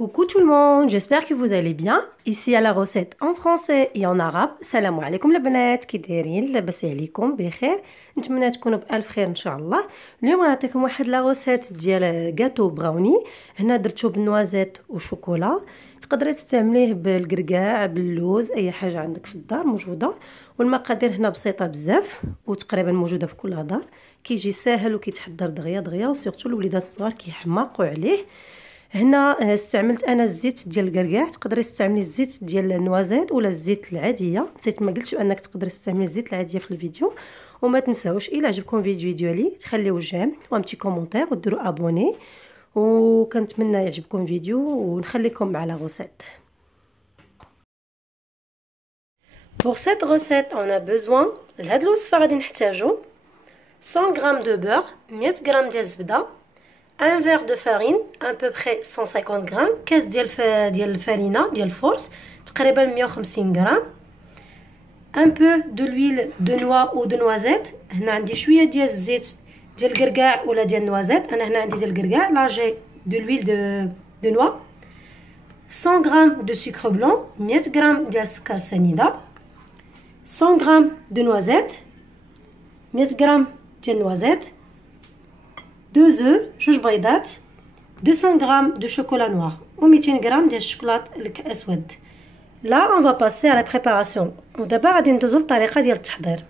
Coucou tout le monde, j'espère que vous allez bien. Ici à la recette en français et en arabe. Salam alaikum البنات كي دايرين لاباس عليكم بخير. نتمنى تكونوا بألف خير ان شاء الله. اليوم غنعطيكم واحد لا روسيت ديال غاتو براوني. هنا درتو بالنوازيت وشوكولا. تقدري تستعمليه بالكركاع باللوز اي حاجه عندك في الدار موجوده. والمقادير هنا بسيطه بزاف وتقريبا موجوده في كل دار. كيجي ساهل وكيتحضر دغيا دغيا وسيرتو الوليدات الصغار كيحماقوا عليه. هنا استعملت انا الزيت ديال الكركاع. تقدري تستعملي الزيت ديال النوازيت ولا الزيت العاديه. نسيت ما قلتش بانك تقدري تستعملي الزيت العاديه في الفيديو. وما تنساوش الا عجبكم الفيديو ديالي تخليو جيم وان بتي كومونتير وديروا ابوني. وكنتمنى يعجبكم الفيديو ونخليكم مع لا غوسيت. Pour cette recette, on a besoin لهاد الوصفه غادي نحتاجو 100 g de beurre, 100 g ديال الزبده, un verre de farine, à peu près 150 grammes, كاس ديال الفرينه ديال الفورس تقريبا 150 غرام, un peu de l'huile de noix ou de noisette. هنا عندي شويه ديال الزيت ديال الكركاع ولا ديال النوازيت. انا هنا عندي ديال الكركاع. لا جي de l'huile de noix, 100 g de sucre blanc, 100 g ديال السكر سنيده, 100 g de noisette, 100 g ديال النوازيت, 2 œufs, جوج بيضات, 200 g de chocolat noir و 200 g ديال الشوكولات الاسود. Là on va passer à la préparation. ودابا غادي ندوزو للطريقه ديال التحضير.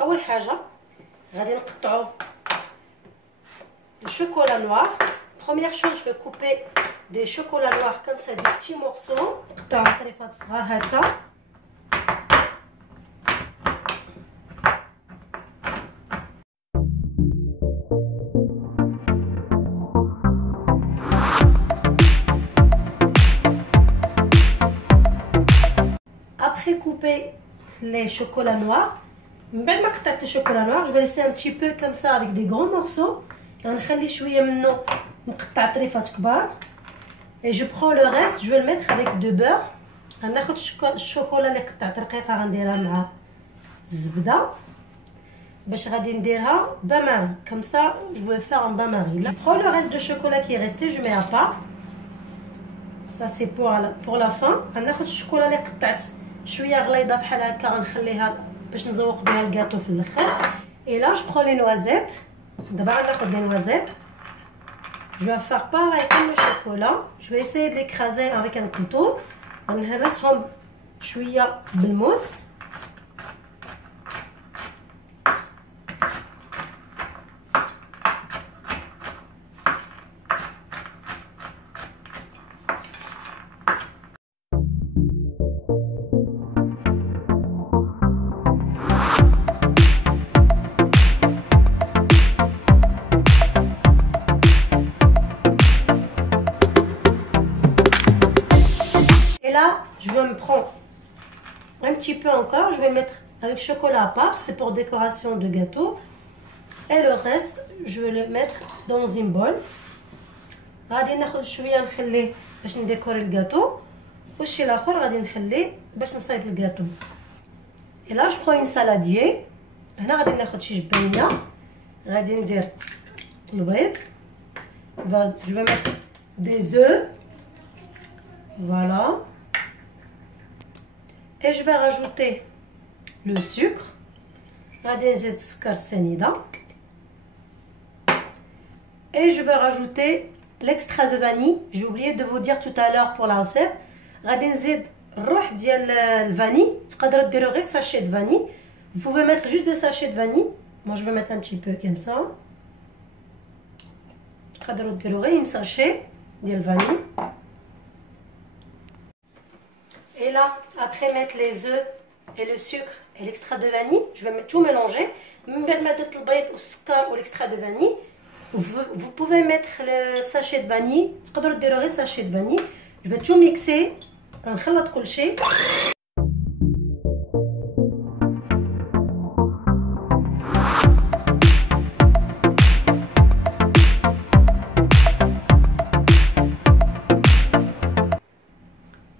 اول حاجه غادي نقطعو الشوكولا نوار. Première chose, je vais couper des chocolats noirs comme ça, des petits morceaux. نقطعو طريفات صغار هكا. Couper les chocolats noirs. بعد ما قطعت الشوكولا نوار je vais laisser un petit peu comme ça avec des grands morceaux. غنخلي شويه منه مقطع طريفات كبار. et je prends le reste, je vais le mettre avec de beurre. غناخد الشوكولا اللي قطعت رقيقه غنديرها مع الزبده باش غادي نديرها باماري comme ça je vais faire un bain-marie. je prends le reste de chocolat qui est resté, je mets à part. ça c'est pour la fin. غناخد الشوكولا اللي قطعت شويه غليظه بحال هكا غنخليها باش نزوق بها الكاطو في الاخر. et là je prends les noisettes. دابا غناخد les noisettes. je vais faire pareil comme le chocolat. je vais essayer de l'écraser avec un couteau. غنهرسهم شويه بالموس. Là, je vais me prendre un petit peu encore, je vais le mettre avec chocolat à part, c'est pour décoration de gâteau. Et le reste, je vais le mettre dans une bol. غادي ناخذ شويه نخليه باش نديكوري الجاتو والشي الاخر غادي نخليه باش نصايب الجاتو. Et là, je prends une saladier. هنا غادي ناخذ شي جبينه, غادي ندير البيض. je vais mettre des œufs. Voilà. Et je vais rajouter le sucre. غادي نزيد السكر السنيده. Et je vais rajouter l'extrait de vanille. J'ai oublié de vous dire tout à l'heure pour la recette. غادي نزيد الروح ديال الفاني. تقدروا ديروا غير sachet de vanille. Vous pouvez mettre juste 2 sachets de vanille. Moi je vais mettre un petit peu comme ça. تقدروا ديروا غير un sachet ديال الفاني. Et là, après mettre les œufs et le sucre et l'extrait de vanille, je vais tout mélanger. من بعد ما درت البيض والسكر والاكسترا دو فاني, vous pouvez mettre le sachet de vanille. تقدروا ديروا غير sachet de vanille. je vais tout mixer. غنخلط كل شيء.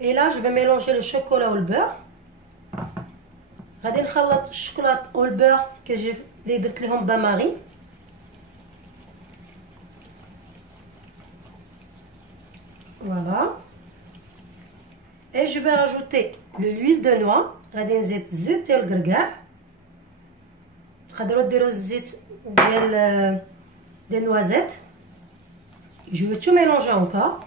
Et là, je vais mélanger le chocolat ou le beurre. غادي نخلط الشوكولات والبيض اللي درت لهم باماري. Voilà. Et je vais rajouter de l'huile de noix. غادي نزيد الزيت ديال الكركاع. تقدروا ديروا الزيت ديال نوازيت. Je vais tout mélanger encore.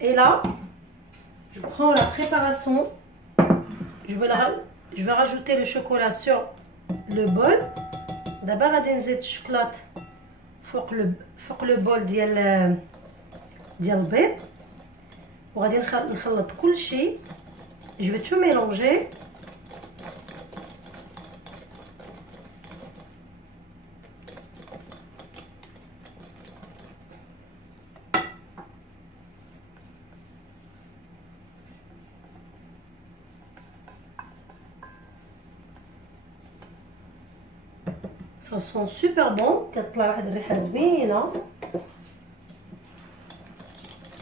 Et là, je prends la préparation. Je vais rajouter le chocolat sur le bol. D'abord, غادي نزيد الشوكولات فوق لو بول ديال البيض. وغادي نخلط كل شيء. Je vais tout mélanger. Ça sent super bon. كتطلع واحد الريحه زوينه.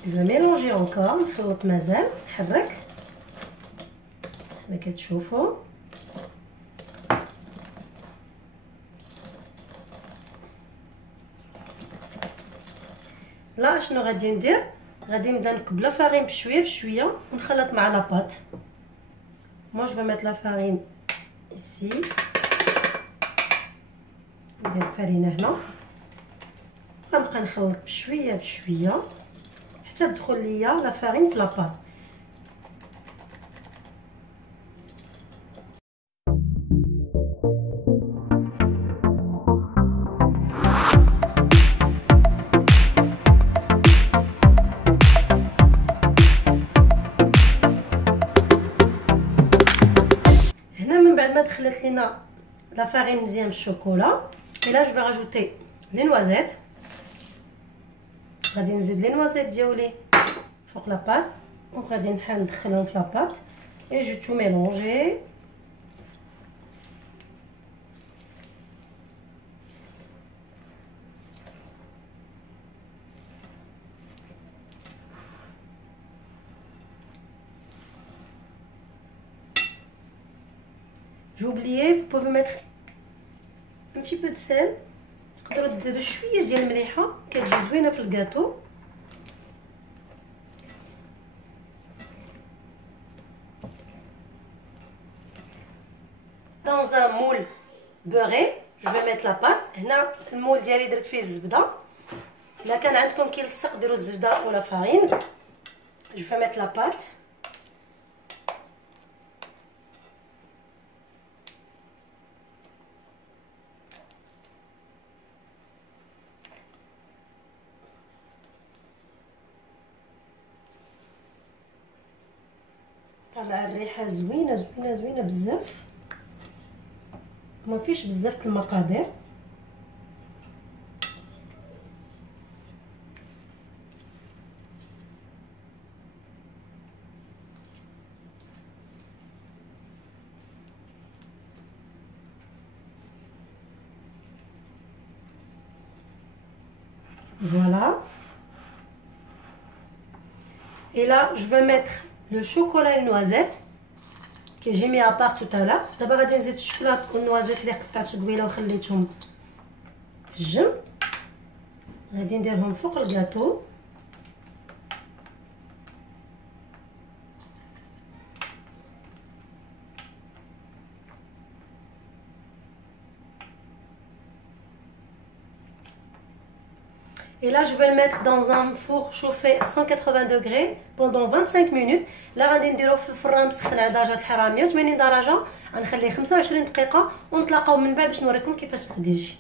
Je vais mélanger encore. نخلط مازال نحرك كما كتشوفوا. لا شنو غادي ندير؟ غادي نبدا نكب لا فارين بشويه بشويه ونخلط مع لاباط. Moi je vais mettre la farine ici. ندير الفرينه هنا غنبقى نخلط بشويه بشويه حتى تدخل ليا لا فارين في لاباط. هنا من بعد ما دخلت لينا لا فارين مزيان بالشوكولا. Et là, je vais rajouter les noisettes. غادي نزيد لي نوازيت ديالي فوق لا بات وغادي ندخلهم في لا بات. Et je tout mélanger. J'ai oublié, vous pouvez mettre un petit peu de sel. تقدروا تزيدوا شويه ديال المليحه كتجي زوينه في الكاطو. Dans un moule beurré, je vais mettre la pâte. هنا المول ديالي درت فيه الزبده. الا كان عندكم كيلصق ديروا الزبده ولا فارين. Je vais mettre la pâte. طالعه الريحه زوينه زوينه زوينه بزاف. ما فيش بزاف المقادير. Voilà. Et là, je vais mettre le chocolat et les noisettes que j'ai mis à part tout à l'heure. D'abord, غادي نزيد الشوكولات والنوازيت اللي قطعت قبيله وخليتهم في الجنب. غادي نديرهم فوق الكاطو. Et là, je vais le mettre dans un four chauffé à 180 degrés pendant 25 minutes. لا غادي نديروه في الفران مسخن على درجة الحرارة 180 درجة. غنخليه 25 دقيقة ونتلاقاو من بعد باش نوريكم كيفاش غادي يجي.